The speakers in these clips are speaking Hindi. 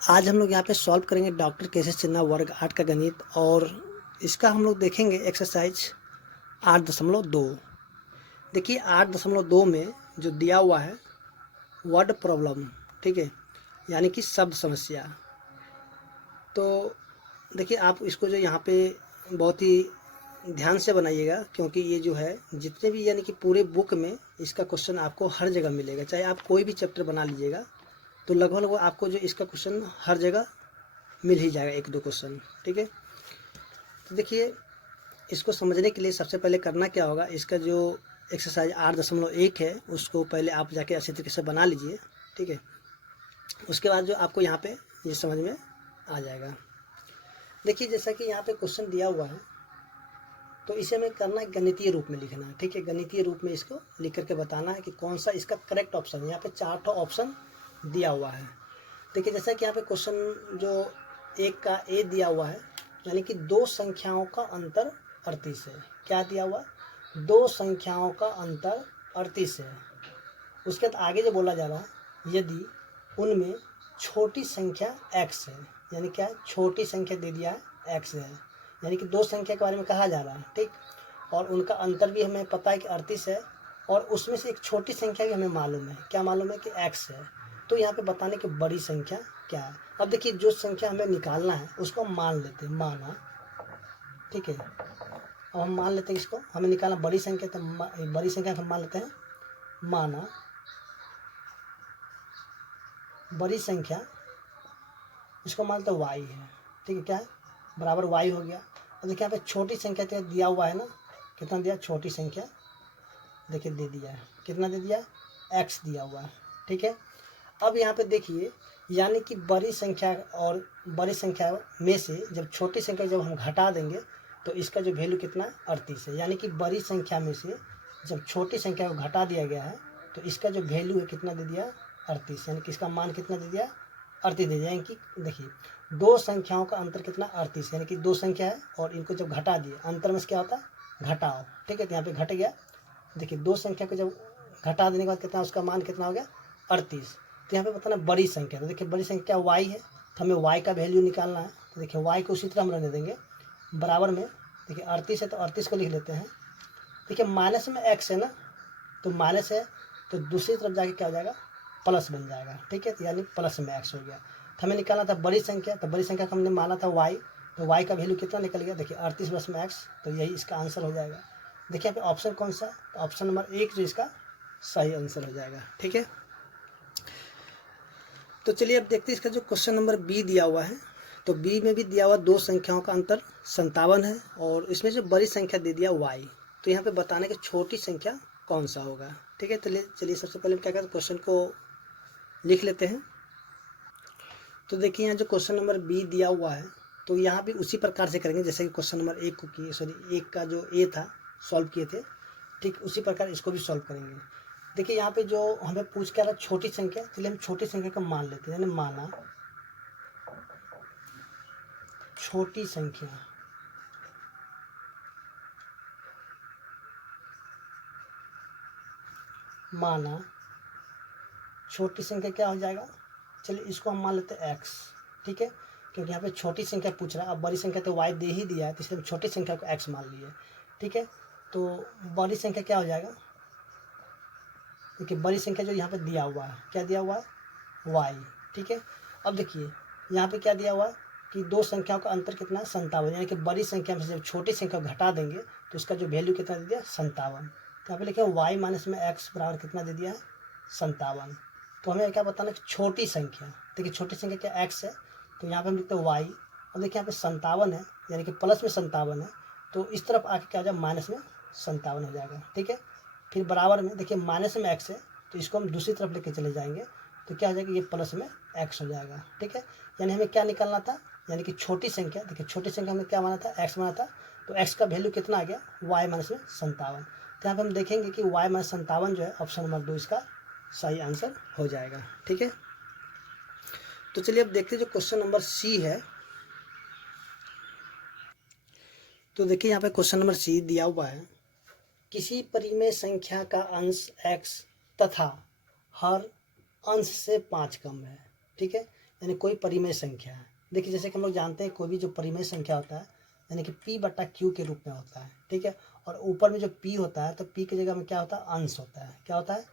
आज हम लोग यहाँ पे सॉल्व करेंगे डॉक्टर केशव सिन्हा वर्ग 8 का गणित। और इसका हम लोग देखेंगे एक्सरसाइज 8.2। देखिए 8.2 में जो दिया हुआ है वर्ड प्रॉब्लम, ठीक है, यानी कि शब्द समस्या। तो देखिए आप इसको जो यहाँ पे बहुत ही ध्यान से बनाइएगा, क्योंकि ये जो है जितने भी यानी कि पूरे बुक में इसका क्वेश्चन आपको हर जगह मिलेगा। चाहे आप कोई भी चैप्टर बना लीजिएगा तो लगभग आपको जो इसका क्वेश्चन हर जगह मिल ही जाएगा, एक दो क्वेश्चन, ठीक है। तो देखिए इसको समझने के लिए सबसे पहले करना क्या होगा, इसका जो एक्सरसाइज 8.1 है उसको पहले आप जाके अच्छी तरीके से बना लीजिए, ठीक है। उसके बाद जो आपको यहाँ पे ये समझ में आ जाएगा। देखिए जैसा कि यहाँ पे क्वेश्चन दिया हुआ है तो इसे हमें करना है गणितीय रूप में लिखना है, ठीक है। गणितीय रूप में इसको लिख करके बताना है कि कौन सा इसका करेक्ट ऑप्शन है। यहाँ पे 4 ऑप्शन दिया हुआ है। देखिए जैसा कि यहाँ पे क्वेश्चन जो एक का ए दिया हुआ है, यानी कि दो संख्याओं का अंतर 38 है। क्या दिया हुआ? दो संख्याओं का अंतर 38 है। उसके बाद आगे जो बोला जा रहा है, यदि उनमें छोटी संख्या x है, यानी क्या है, छोटी संख्या दे दिया है x है, यानी कि दो संख्या के बारे में कहा जा रहा है, ठीक। और उनका अंतर भी हमें पता है कि 38 है, और उसमें से एक छोटी संख्या भी हमें मालूम है। क्या मालूम है? कि x है। तो यहाँ पे बताने की बड़ी संख्या क्या है। अब देखिए जो संख्या हमें निकालना है उसको हम मान लेते हैं, माना, ठीक है। अब हम मान लेते हैं इसको, हमें निकालना बड़ी संख्या, तो बड़ी संख्या हम मान लेते हैं, माना बड़ी संख्या, इसको मानते हैं y है, ठीक है। क्या है? बराबर y हो गया। और देखिए यहाँ पे छोटी संख्या तो दिया हुआ है ना, कितना दिया? छोटी संख्या देखिए दे दिया है, कितना दे दिया? x दिया हुआ है, ठीक है। अब यहाँ पे देखिए, यानी कि बड़ी संख्या और बड़ी संख्या में से जब छोटी संख्या जब हम घटा देंगे तो इसका जो वैल्यू कितना है? 38 है। यानी कि बड़ी संख्या में से जब छोटी संख्या को घटा दिया गया है तो इसका जो वैल्यू है कितना दे दिया? 38। यानी कि इसका मान कितना दे दिया? 38 दे दिया। यानी कि देखिए दो संख्याओं का अंतर कितना? 38। यानी कि दो संख्या है और इनको जब घटा दिए, अंतर में से क्या होता है? घटाओ, ठीक है। तो यहाँ पे घट गया। देखिए दो संख्या को जब घटा देने के बाद कितना, उसका मान कितना हो गया? 38। तो यहाँ पे बताना बड़ी संख्या। तो देखिए बड़ी संख्या y है, तो हमें y का वैल्यू निकालना है। तो देखिए y को उसी तरह हम रहने देंगे, बराबर में देखिए 38 है तो 38 को लिख लेते हैं। देखिए माइनस में x है ना, तो माइनस है तो दूसरी तरफ जाके क्या हो जाएगा? प्लस बन जाएगा, ठीक है। यानी प्लस में x हो गया। तो हमें निकालना था बड़ी संख्या, तो बड़ी संख्या का हमने माना था y, तो y का वैल्यू कितना निकल गया? देखिए 38 प्लस में x, तो यही इसका आंसर हो जाएगा। देखिए यहाँ पे ऑप्शन कौन सा? तो ऑप्शन नंबर 1 जो इसका सही आंसर हो जाएगा, ठीक है। तो चलिए अब देखते हैं इसका जो क्वेश्चन नंबर बी दिया हुआ है। तो बी में भी दिया हुआ दो संख्याओं का अंतर 57 है, और इसमें जो बड़ी संख्या दे दिया y। तो यहाँ पे बताने की छोटी संख्या कौन सा होगा, ठीक है। चलिए सबसे पहले क्या करते हैं, क्वेश्चन को लिख लेते हैं। तो देखिए यहाँ जो क्वेश्चन नंबर बी दिया हुआ है, तो यहाँ भी उसी प्रकार से करेंगे जैसे कि क्वेश्चन नंबर 1 को किए, सॉरी 1 का जो ए था सॉल्व किए थे, ठीक उसी प्रकार इसको भी सॉल्व करेंगे। देखिए यहाँ पे जो हमें पूछ के आ रहा है छोटी संख्या, चलिए हम छोटी संख्या का मान लेते हैं, यानी माना छोटी संख्या, माना छोटी संख्या क्या हो जाएगा? चलिए इसको हम मान लेते हैं x, ठीक है, क्योंकि यहाँ पे छोटी संख्या पूछ रहा है। अब बड़ी संख्या तो y दे ही दिया है, तो इसलिए हम छोटी संख्या को x मान लिए, ठीक है। तो बड़ी संख्या क्या हो जाएगा? देखिए बड़ी संख्या जो यहाँ पे दिया हुआ है, क्या दिया हुआ है? y, ठीक है। अब देखिए यहाँ पे क्या दिया हुआ है कि दो संख्याओं का अंतर कितना है? 57। यानी कि बड़ी संख्या में से जब छोटी संख्या को घटा देंगे तो उसका जो वैल्यू कितना दे दिया? 57। तो यहाँ पे लिखे y माइनस में x बराबर कितना दे दिया है? 57। तो हमें क्या बताना है? छोटी संख्या। देखिए छोटी संख्या क्या? x है, तो यहाँ पे हम लिखते हैं y। और देखिए यहाँ पे 57 है, यानी कि प्लस में 57 है, तो इस तरफ आके क्या हो जाएगा? माइनस में 57 हो जाएगा, ठीक है। फिर बराबर में देखिए माइनस में x है, तो इसको हम दूसरी तरफ लेके चले जाएंगे, तो क्या हो जाएगा? ये प्लस में x हो जाएगा, ठीक है। यानी हमें क्या निकालना था? यानी कि छोटी संख्या। देखिए छोटी संख्या हमें क्या माना था? x माना था, तो x का वैल्यू कितना आ गया? y माइनस में 57। तो यहाँ पे हम देखेंगे कि y माइनस 57 जो है ऑप्शन नंबर 2 इसका सही आंसर हो जाएगा, ठीक है। तो चलिए अब देखते हैं जो क्वेश्चन नंबर सी है। तो देखिए यहाँ पे क्वेश्चन नंबर सी दिया हुआ है, किसी परिमेय संख्या का अंश x तथा हर अंश से 5 कम है, ठीक है। यानी कोई परिमेय संख्या है। देखिए जैसे कि हम लोग जानते हैं कोई भी जो परिमेय संख्या होता है यानी कि p/q के रूप में होता है, ठीक है। और ऊपर में जो p होता है तो p की जगह में क्या होता है, अंश होता है। क्या होता है,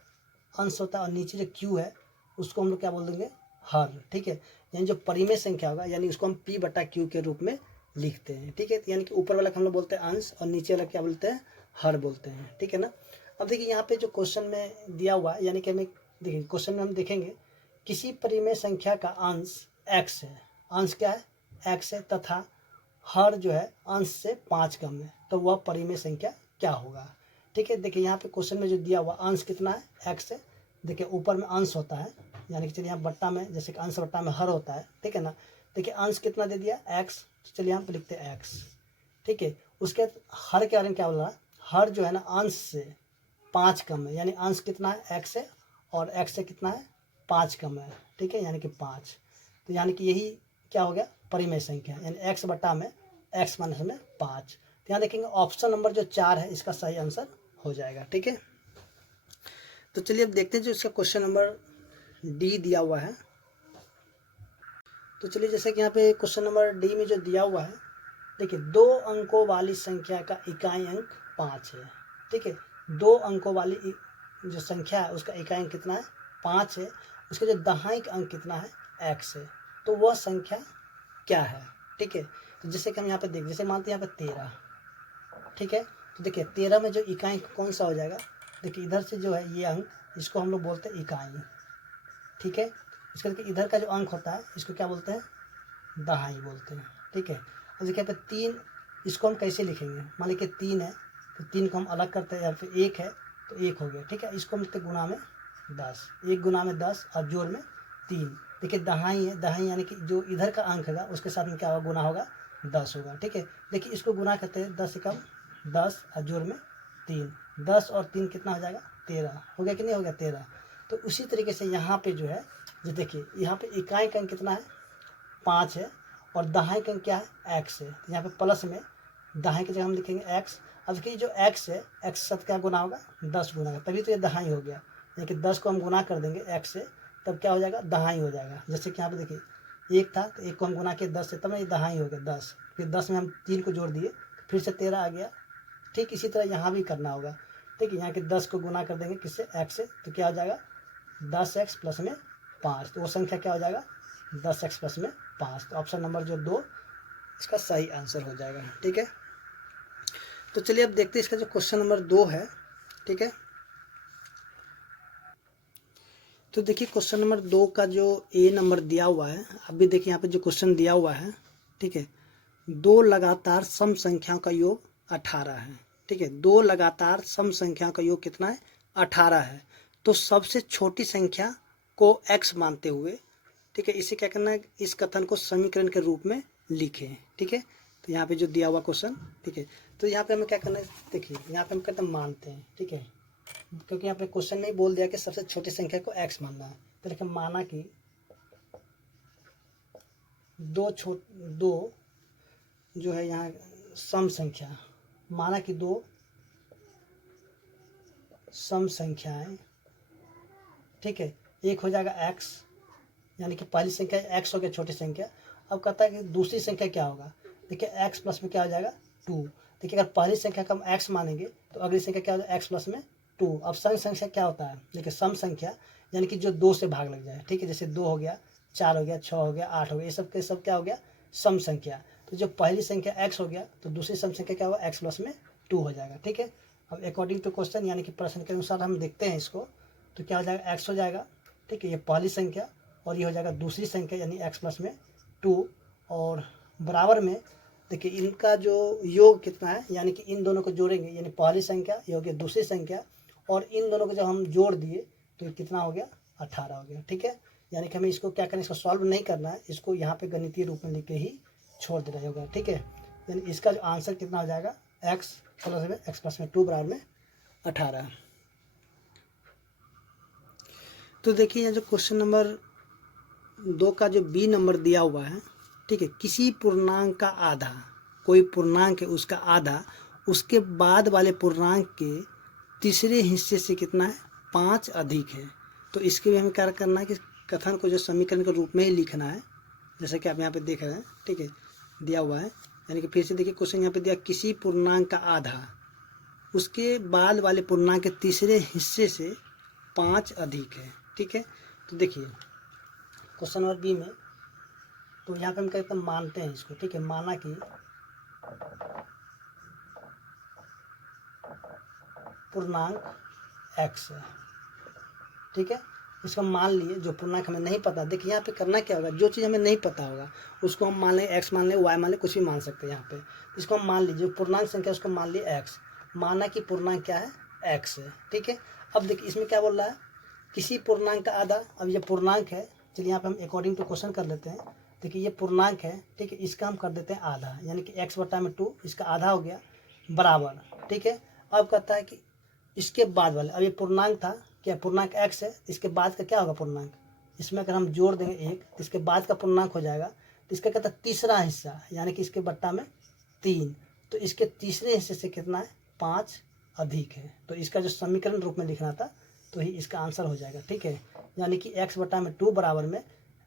अंश होता है। और नीचे जो q है उसको हम लोग क्या बोल देंगे, हर, ठीक है। यानी जो परिमेय संख्या होगा यानी उसको हम p/q के रूप में लिखते हैं, ठीक है। यानी कि ऊपर वाला हम लोग बोलते हैं अंश और नीचे वाला क्या बोलते हैं, हर बोलते हैं, ठीक है ना। अब देखिए यहाँ पे जो क्वेश्चन में दिया हुआ है यानी कि हमें देखिए क्वेश्चन में हम देखेंगे किसी परिमेय संख्या का अंश x है, अंश क्या है, x है, तथा हर जो है अंश से 5 कम है, तो वह परिमेय संख्या क्या होगा, ठीक है। देखिए यहाँ पे क्वेश्चन में जो दिया हुआ अंश कितना है, x है। देखिए ऊपर में अंश होता है यानी कि चलिए यहाँ बट्टा में जैसे कि अंश बट्टा में हर होता है, ठीक है ना। देखिए अंश कितना दे दिया, x, चलिए यहाँ पे लिखते हैं x, ठीक है। उसके हर के बारे में क्या बोल रहा है, हर जो है ना अंश से 5 कम है, यानी अंश कितना है, x है, और x से कितना है, 5 कम है, ठीक है, यानी कि 5। तो यानी कि यही क्या हो गया, परिमेय संख्या, यानी x बटा में x माइनस में 5। तो यहाँ देखेंगे ऑप्शन नंबर जो 4 है इसका सही आंसर हो जाएगा, ठीक है। तो चलिए अब देखते हैं जो इसका क्वेश्चन नंबर डी दिया हुआ है। तो चलिए जैसे कि यहाँ पे क्वेश्चन नंबर डी में जो दिया हुआ है, देखिए 2 अंकों वाली संख्या का इकाई अंक 5 है, ठीक है। 2 अंकों वाली जो संख्या है उसका इकाई अंक कितना है, 5 है। उसका जो दहाई अंक कितना है, x है। तो वह संख्या क्या है, ठीक है। तो जैसे कि हम यहाँ पे देख, जैसे मानते हैं यहाँ पे 13, ठीक है। तो देखिए 13 में जो इकाई अंक कौन सा हो जाएगा, देखिए इधर से जो है ये अंक इसको हम लोग बोलते हैं इकाई, ठीक है। इसके देखिए इधर का जो अंक होता है इसको क्या बोलते हैं, दहाई बोलते हैं, ठीक है। और देखिए यहाँ पे 3, इसको हम कैसे लिखेंगे, मान लीजिए 3 है तो 3 को हम अलग करते हैं, या फिर 1 है तो 1 हो गया, ठीक है। इसको हम लिखते गुना में 10, 1 गुना में 10 और जोड़ में 3। देखिए दहाई है, दहाई यानी कि जो इधर का अंक होगा उसके साथ में क्या होगा, गुना होगा 10 होगा, ठीक है। देखिए इसको गुना करते हैं, 10 एकम 10 और जोड़ में 3, 10 और 3 कितना हो जाएगा, 13 हो गया कि नहीं हो गया, 13। तो उसी तरीके से यहाँ पे जो है, जो देखिए यहाँ पे इकाई का अंक कितना है, 5 है, और दहाई का अंक क्या है, x है। तो यहाँ पे प्लस में दहाई की जगह हम लिखेंगे x। अब देखिए जो x है, x साथ क्या गुना होगा, 10 गुना होगा, तभी तो ये दहाई हो गया। यानी कि 10 को हम गुना कर देंगे x से, तब क्या हो जाएगा, दहाई हो जाएगा। जैसे कि यहाँ पे देखिए 1 था तो 1 को हम गुना किए 10 से, तब ना ये दहाई हो गया 10। फिर 10 में हम 3 को जोड़ दिए, फिर से 13 आ गया। ठीक इसी तरह यहाँ भी करना होगा, ठीक है। यहाँ के 10 को गुना कर देंगे किससे, x से, तो क्या हो जाएगा 10x प्लस में 5। तो वो संख्या क्या हो जाएगा, 10x प्लस में 5। तो ऑप्शन नंबर जो 2 इसका सही आंसर हो जाएगा, ठीक है। तो चलिए अब देखते हैं इसका जो क्वेश्चन नंबर 2 है, ठीक है। तो देखिए क्वेश्चन नंबर 2 का जो ए नंबर दिया हुआ है, अभी देखिए यहाँ पे जो क्वेश्चन दिया हुआ है, ठीक है। 2 लगातार सम संख्याओं का योग 18 है, ठीक है। 2 लगातार सम संख्याओं का योग कितना है, 18 है। तो सबसे छोटी संख्या को x मानते हुए, ठीक है, इसे क्या करना है, इस कथन को समीकरण के रूप में लिखें, ठीक है। तो यहाँ पे जो दिया हुआ क्वेश्चन, ठीक है। तो यहाँ पे हमें क्या करना है, देखिए यहाँ पे हम कहते हैं मानते हैं, ठीक है, क्योंकि यहाँ पे क्वेश्चन नहीं बोल दिया कि सबसे छोटी संख्या को x मानना है। तो देखिए माना कि दो जो है यहाँ सम संख्या, माना कि 2 सम संख्याएं, ठीक है। एक हो जाएगा x, यानी कि पहली संख्या x हो गया छोटी संख्या। अब कहता है कि दूसरी संख्या क्या होगा, देखिए x प्लस में क्या हो जाएगा 2। देखिए अगर पहली संख्या का हम x मानेंगे तो अगली संख्या क्या हो जाएगा, x प्लस में 2। अब सम संख्या क्या होता है, देखिए सम संख्या यानी कि जो 2 से भाग लग जाए, ठीक है। जैसे 2 हो गया, 4 हो गया, 6 हो गया, 8 हो गया, ये सब के सब क्या हो गया, सम संख्या। तो जो पहली संख्या x हो गया तो दूसरी सम संख्या क्या होगा, x प्लस में 2 हो जाएगा, ठीक है। अब अकॉर्डिंग टू क्वेश्चन यानी कि प्रश्न के अनुसार हम देखते हैं इसको, तो क्या हो जाएगा, x हो जाएगा, ठीक है, ये पहली संख्या, और ये हो जाएगा दूसरी संख्या यानी x प्लस में 2, और बराबर में देखिए इनका जो योग कितना है, यानी कि इन दोनों को जोड़ेंगे, यानी पहली संख्या ये हो गया दूसरी संख्या, और इन दोनों को जब हम जोड़ दिए तो कितना हो गया, 18 हो गया, ठीक है। यानी कि हमें इसको क्या करना है, इसको सॉल्व नहीं करना है, इसको यहाँ पे गणितीय रूप में लिख के ही छोड़ देना होगा, ठीक है। यानी इसका जो आंसर कितना हो जाएगा, x प्लस में 2 बराबर में 18। तो देखिए यहाँ जो क्वेश्चन नंबर 2 का जो बी नंबर दिया हुआ है, ठीक है। किसी पूर्णांक का आधा, कोई पूर्णांक है उसका आधा उसके बाद वाले पूर्णांक के तीसरे हिस्से से कितना है, 5 अधिक है। तो इसके भी हमें क्या करना है कि कथन को जो समीकरण के रूप में ही लिखना है, जैसे कि आप यहाँ पे देख रहे हैं, ठीक है, दिया हुआ है। यानी कि फिर से देखिए क्वेश्चन यहाँ पे दिया, किसी पूर्णांक का आधा उसके बाद वाले पूर्णांक के तीसरे हिस्से से 5 अधिक है। ठीक है, तो देखिए क्वेश्चन नंबर बी में, तो यहाँ पे हम कहते हैं मानते हैं इसको, ठीक है, माना कि पूर्णांक x है। ठीक है, इसको मान लिए, जो पूर्णांक हमें नहीं पता, देखिए यहाँ पे करना क्या होगा, जो चीज़ हमें नहीं पता होगा उसको हम मान लें, x मान लें, y मान लें, कुछ भी मान सकते हैं। यहाँ पे इसको हम मान लीजिए, पूर्णांक संख्या उसको मान लिए x, माना कि पूर्णांक क्या है, x है। ठीक है, अब देखिए इसमें क्या बोल रहा है, किसी पूर्णांक का आधा। अब ये पूर्णांक है, चलिए यहाँ पे हम अकॉर्डिंग टू क्वेश्चन कर लेते हैं। देखिए ये पूर्णांक है, ठीक है, इसका हम कर देते हैं आधा, यानी कि x बटा में 2, इसका आधा हो गया, बराबर। ठीक है, अब कहता है कि इसके बाद वाले, अब ये पूर्णांक था, क्या पूर्णांक x है, इसके बाद का क्या होगा पूर्णांक, इसमें अगर हम जोड़ देंगे 1 तो इसके बाद का पूर्णांक हो जाएगा, तो इसका कहता है तीसरा हिस्सा, यानी कि इसके बट्टा में 3, तो इसके तीसरे हिस्से से कितना है, 5 अधिक है। तो इसका जो समीकरण रूप में लिखना था, तो ही इसका आंसर हो जाएगा। ठीक है, यानी कि x बटा में 2 बराबर में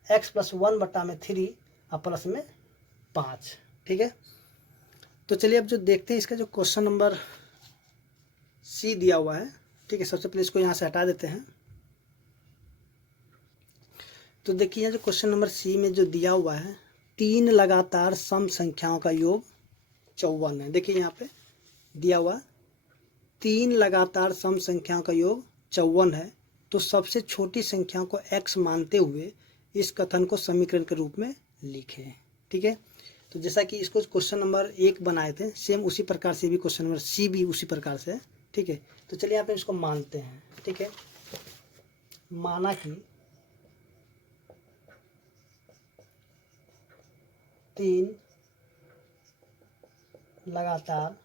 x प्लस 1 बटा में 3 और प्लस में 5। ठीक है, तो चलिए अब जो देखते हैं इसका जो क्वेश्चन नंबर सी दिया हुआ है। ठीक है, सबसे पहले इसको यहाँ से हटा देते हैं। तो देखिए यहाँ जो क्वेश्चन नंबर सी में जो दिया हुआ है, 3 लगातार सम संख्याओं का योग 54 है। देखिए यहाँ पे दिया हुआ 3 लगातार सम संख्याओं का योग 54 है, तो सबसे छोटी संख्याओं को x मानते हुए इस कथन को समीकरण के रूप में लिखें। ठीक है, तो जैसा कि इसको क्वेश्चन नंबर 1 बनाए थे, सेम उसी प्रकार से भी क्वेश्चन नंबर सी भी उसी प्रकार से है। ठीक है, तो चलिए यहाँ पे इसको मानते हैं। ठीक है, माना कि 3 लगातार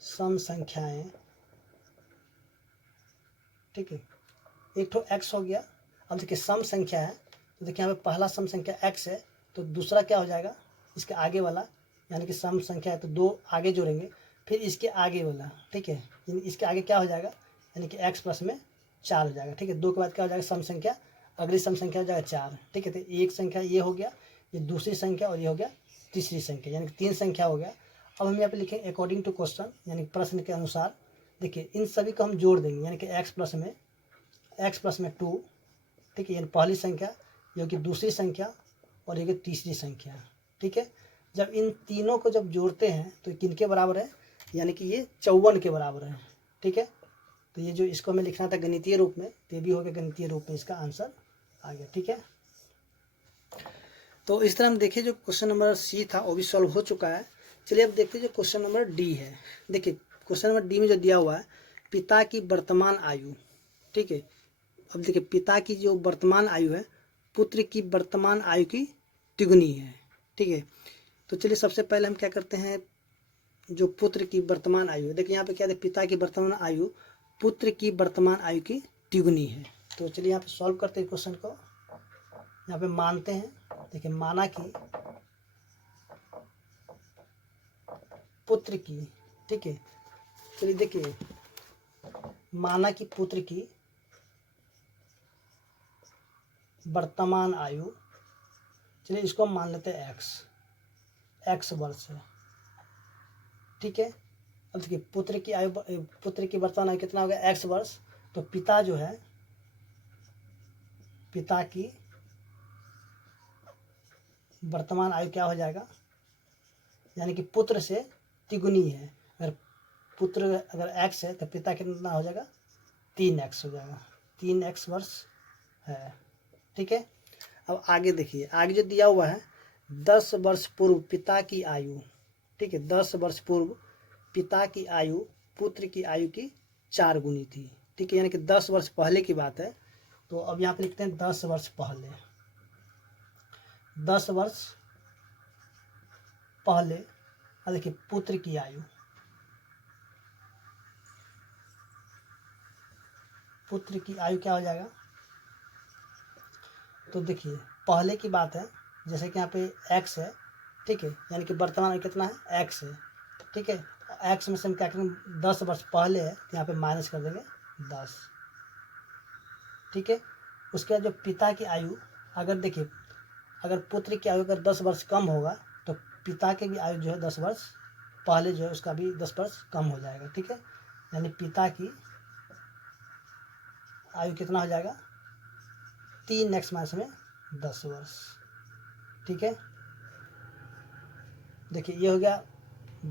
सम संख्याएं, ठीक है, एक तो x हो गया। अब देखिए सम संख्या है, तो देखिए यहाँ पे पहला सम संख्या x है, तो दूसरा क्या हो जाएगा, इसके आगे वाला, यानी कि सम संख्या है तो 2 आगे जोड़ेंगे, फिर इसके आगे वाला। ठीक है, यानी इसके आगे क्या हो जाएगा, यानी कि x प्लस में 4 हो जाएगा। ठीक है, 2 के बाद क्या हो जाएगा, सम संख्या, अगली सम संख्या हो जाएगा 4। ठीक है, तो एक संख्या ये हो गया, ये दूसरी संख्या, और ये हो गया तीसरी संख्या, यानी कि 3 संख्या हो गया। अब हम यहाँ पे लिखें अकॉर्डिंग टू क्वेश्चन, यानी प्रश्न के अनुसार। देखिए इन सभी को हम जोड़ देंगे, यानी कि x प्लस में 2। ठीक है, यानी पहली संख्या, जो कि दूसरी संख्या, और ये तीसरी संख्या। ठीक है, जब इन तीनों को जब जोड़ते हैं तो किन के बराबर है, यानी कि ये 54 के बराबर है। ठीक है, तो ये जो इसको हमें लिखना था गणितीय रूप में, तो ये भी हो गया गणितीय रूप में, इसका आंसर आ गया। ठीक है, तो इस तरह हम देखिए जो क्वेश्चन नंबर सी था वो भी सॉल्व हो चुका है। चलिए अब देखते हैं जो क्वेश्चन नंबर डी है। देखिए क्वेश्चन नंबर डी में जो दिया हुआ है, पिता की वर्तमान आयु। ठीक है, अब देखिए पिता की जो वर्तमान आयु है, पुत्र की वर्तमान आयु की तिगुनी है। ठीक है, तो चलिए सबसे पहले हम क्या करते हैं, जो पुत्र की वर्तमान आयु है, देखिए यहाँ पे क्या है, पिता की वर्तमान आयु पुत्र की वर्तमान आयु की तिगुनी है। तो चलिए यहाँ पे सॉल्व करते हैं क्वेश्चन को, यहाँ पे मानते हैं। देखिए माना कि पुत्र की, ठीक है, चलिए देखिए माना कि पुत्र की वर्तमान आयु, चलिए इसको हम मान लेते हैं x वर्ष है। ठीक है, अब देखिए पुत्र की आयु, पुत्र की वर्तमान आयु कितना हो गया, x वर्ष। तो पिता जो है, पिता की वर्तमान आयु क्या हो जाएगा, यानी कि पुत्र से तिगुनी है। अगर पुत्र अगर x है तो पिता कितना हो जाएगा, 3x हो जाएगा, 3x वर्ष है। ठीक है, अब आगे देखिए, आगे जो दिया हुआ है, 10 वर्ष पूर्व पिता की आयु। ठीक है, 10 वर्ष पूर्व पिता की आयु पुत्र की आयु की 4 गुनी थी। ठीक है, यानी कि 10 वर्ष पहले की बात है। तो अब यहाँ पे लिखते हैं 10 वर्ष पहले, 10 वर्ष पहले। अब देखिए पुत्र की आयु, पुत्र की आयु क्या हो जाएगा, तो देखिए पहले की बात है, जैसे कि यहाँ पे x है। ठीक है, यानी कि वर्तमान में कितना है, x है। ठीक है, x में से हम क्या करेंगे, 10 वर्ष पहले है, तो यहाँ पे माइनस कर देंगे 10। ठीक है, उसके बाद जो पिता की आयु, अगर देखिए अगर पुत्र की आयु अगर 10 वर्ष कम होगा तो पिता की भी आयु जो है 10 वर्ष पहले जो है उसका भी 10 वर्ष कम हो जाएगा। ठीक है, यानी पिता की आयु कितना हो जाएगा, 3x में 10 वर्ष। ठीक है, देखिए ये हो गया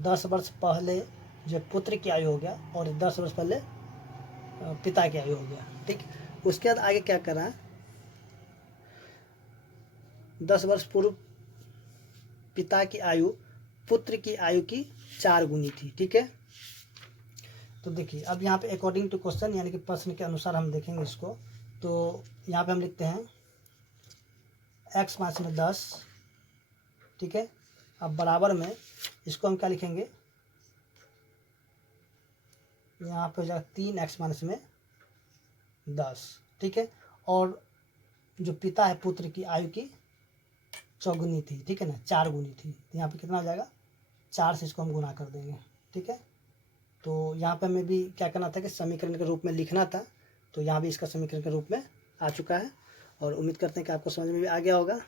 10 वर्ष पहले जो पुत्र की आयु हो गया और 10 वर्ष पहले पिता की आयु हो गया। ठीक, उसके बाद आगे क्या कर रहा है, 10 वर्ष पूर्व पिता की आयु पुत्र की आयु की 4 गुनी थी। ठीक है, तो देखिए अब यहाँ पे अकॉर्डिंग टू क्वेश्चन यानी कि प्रश्न के अनुसार हम देखेंगे इसको। तो यहाँ पे हम लिखते हैं x में 10। ठीक है, अब बराबर में इसको हम क्या लिखेंगे, यहाँ पे हो जाएगा 3x में 10। ठीक है, और जो पिता है पुत्र की आयु की चौगुनी थी। ठीक है ना, 4 गुनी थी, तो यहाँ पे कितना हो जाएगा, 4 से इसको हम गुना कर देंगे। ठीक है, तो यहाँ पे हमें भी क्या करना था कि समीकरण के रूप में लिखना था, तो यहाँ भी इसका समीकरण के रूप में आ चुका है और उम्मीद करते हैं कि आपको समझ में भी आ गया होगा।